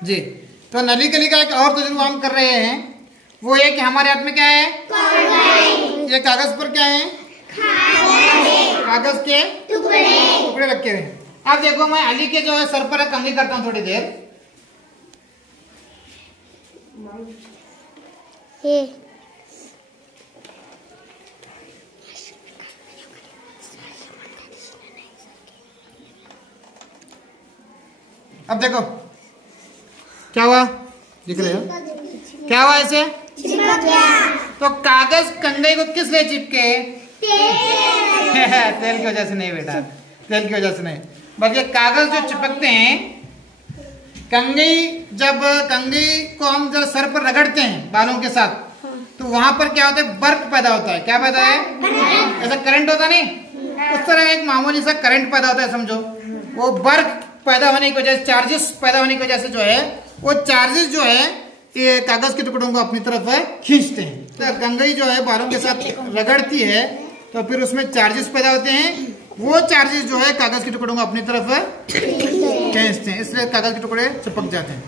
जी। तो नली कली का एक और तजुर्बा हम कर रहे हैं, वो ये कि हमारे हाथ में क्या है, ये कागज पर क्या है, कागज के टुकड़े रखे हुए हैं। अब देखो मैं अली के जो है सर पर कंघी करता हूँ थोड़ी देर। अब देखो क्या हुआ, दिख रहे हो क्या हुआ ऐसे? तो कागज कंघी को किस लिए चिपके? तेल की वजह से नहीं बेटा, तेल की वजह से नहीं, बल्कि कागज जो चिपकते हैं, कंघी को हम जब सर पर रगड़ते हैं बालों के साथ, तो वहां पर क्या होता है, बर्क पैदा होता है। क्या पैदा है? ऐसा करंट होता नहीं, उस तरह एक मामूली सा करंट पैदा होता है समझो। वो बर्क पैदा होने की वजह से, चार्जेस पैदा होने की वजह से जो है, वो चार्जेस जो है ये कागज के टुकड़ों को अपनी तरफ खींचते हैं। तो कंघी जो है बालों के साथ रगड़ती है, तो फिर उसमें चार्जेस पैदा होते हैं, वो चार्जेस जो है कागज के टुकड़ों को अपनी तरफ खींचते हैं, इसलिए कागज के टुकड़े चिपक जाते हैं।